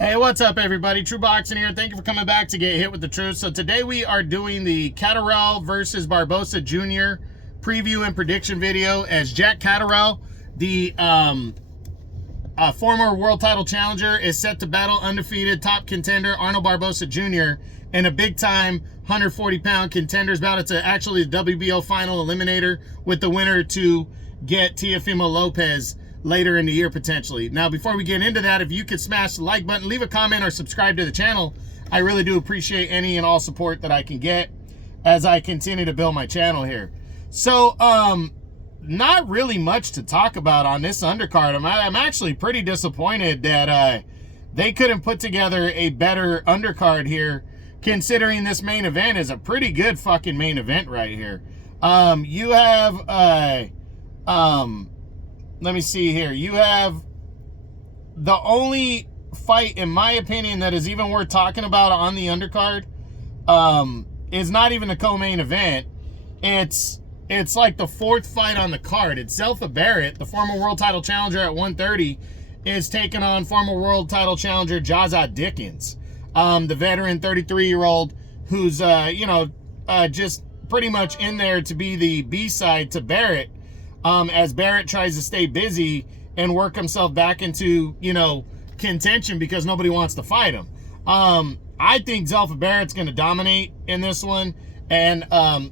Hey, what's up, everybody? True Boxing here. Thank you for coming back to Get Hit with the Truth. So today we are doing the Catterall versus Barboza Jr. preview and prediction video, as Jack Catterall, the former world title challenger, is set to battle undefeated top contender Arnold Barboza Jr. in a big-time 140-pound contenders bout. It's actually the WBO final eliminator, with the winner to get Teofimo Lopez later in the year potentially. Now, before we get into that, if you could smash the like button, leave a comment, or subscribe to the channel, I really do appreciate any and all support that I can get as I continue to build my channel here. So not really much to talk about on this undercard. I'm actually pretty disappointed that they couldn't put together a better undercard here, considering this main event is a pretty good fucking main event right here. You have let me see here. You have the only fight, in my opinion, that is even worth talking about on the undercard. Is not even a co-main event. It's like the fourth fight on the card. It's Zelfa Barrett, the former world title challenger at 130, is taking on former world title challenger Jaza Dickens, the veteran 33-year-old who's just pretty much in there to be the B-side to Barrett. As Barrett tries to stay busy and work himself back into, contention because nobody wants to fight him. I think Zelfa Barrett's going to dominate in this one, and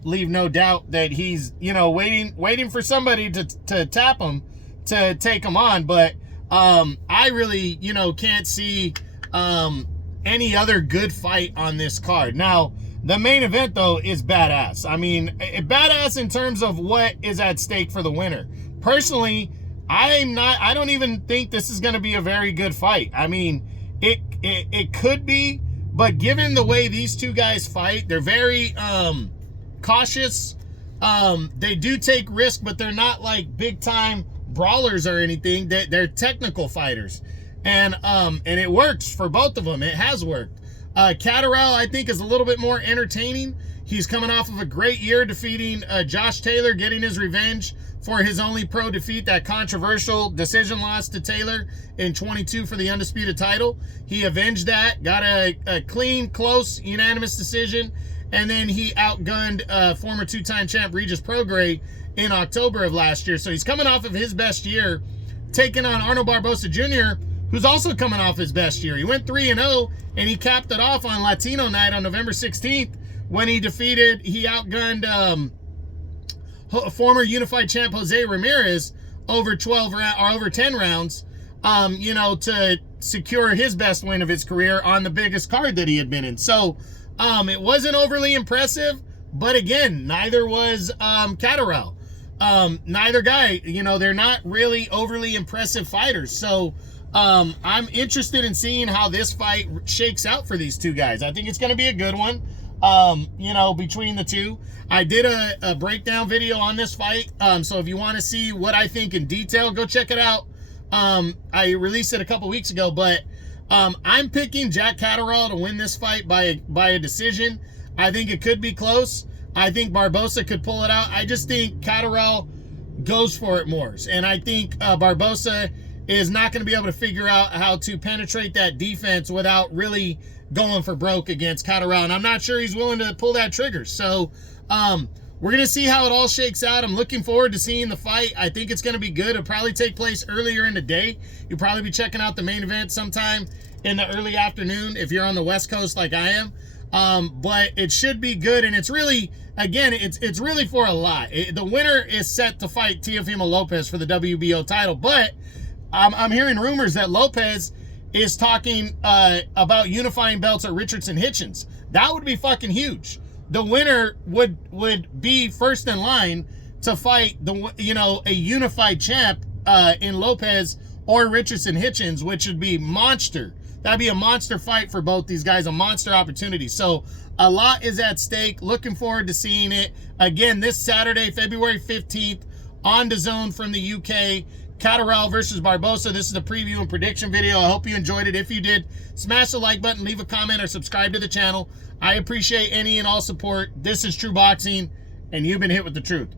leave no doubt that he's, waiting for somebody to tap him to take him on. But I really, can't see any other good fight on this card. Now, the main event, though, is badass. I mean, badass in terms of what is at stake for the winner. Personally, I don't even think this is going to be a very good fight. I mean, it could be, but given the way these two guys fight, they're very cautious. They do take risks, but they're not like big-time brawlers or anything. They're technical fighters. And it works for both of them. It has worked. Catterall, I think, is a little bit more entertaining. He's coming off of a great year defeating Josh Taylor, getting his revenge for his only pro defeat, that controversial decision loss to Taylor in 22 for the undisputed title. He avenged that, got a clean, close, unanimous decision, and then he outgunned former two-time champ Regis Prograis in October of last year. So he's coming off of his best year, taking on Arnold Barboza Jr., who's also coming off his best year. He went 3-0, and he capped it off on Latino night on November 16th when he outgunned former unified champ Jose Ramirez over 10 rounds, to secure his best win of his career on the biggest card that he had been in. So it wasn't overly impressive, but again, neither was Catterall. Neither guy, they're not really overly impressive fighters. So I'm interested in seeing how this fight shakes out for these two guys. I think it's going to be a good one, between the two. I did a breakdown video on this fight, so if you want to see what I think in detail, go check it out. I released it a couple weeks ago, but I'm picking Jack Catterall to win this fight by a decision. I think it could be close. I think Barboza could pull it out. I just think Catterall goes for it more, and I think Barboza is not going to be able to figure out how to penetrate that defense without really going for broke against Catterall. And I'm not sure he's willing to pull that trigger. So we're going to see how it all shakes out. I'm looking forward to seeing the fight. I think it's going to be good. It'll probably take place earlier in the day. You'll probably be checking out the main event sometime in the early afternoon if you're on the West Coast like I am. But it should be good. And it's really, again, it's really for a lot. The winner is set to fight Teofimo Lopez for the WBO title. But I'm hearing rumors that Lopez is talking about unifying belts at Richardson Hitchens. That would be fucking huge. The winner would be first in line to fight a unified champ in Lopez or Richardson Hitchens, which would be monster. That'd be a monster fight for both these guys, a monster opportunity. So a lot is at stake. Looking forward to seeing it. Again, this Saturday, February 15th, on DAZN from the UK. Catterall versus Barboza. This is the preview and prediction video. I hope you enjoyed it. If you did, smash the like button, leave a comment, or subscribe to the channel. I appreciate any and all support. This is True Boxing, and you've been hit with the truth.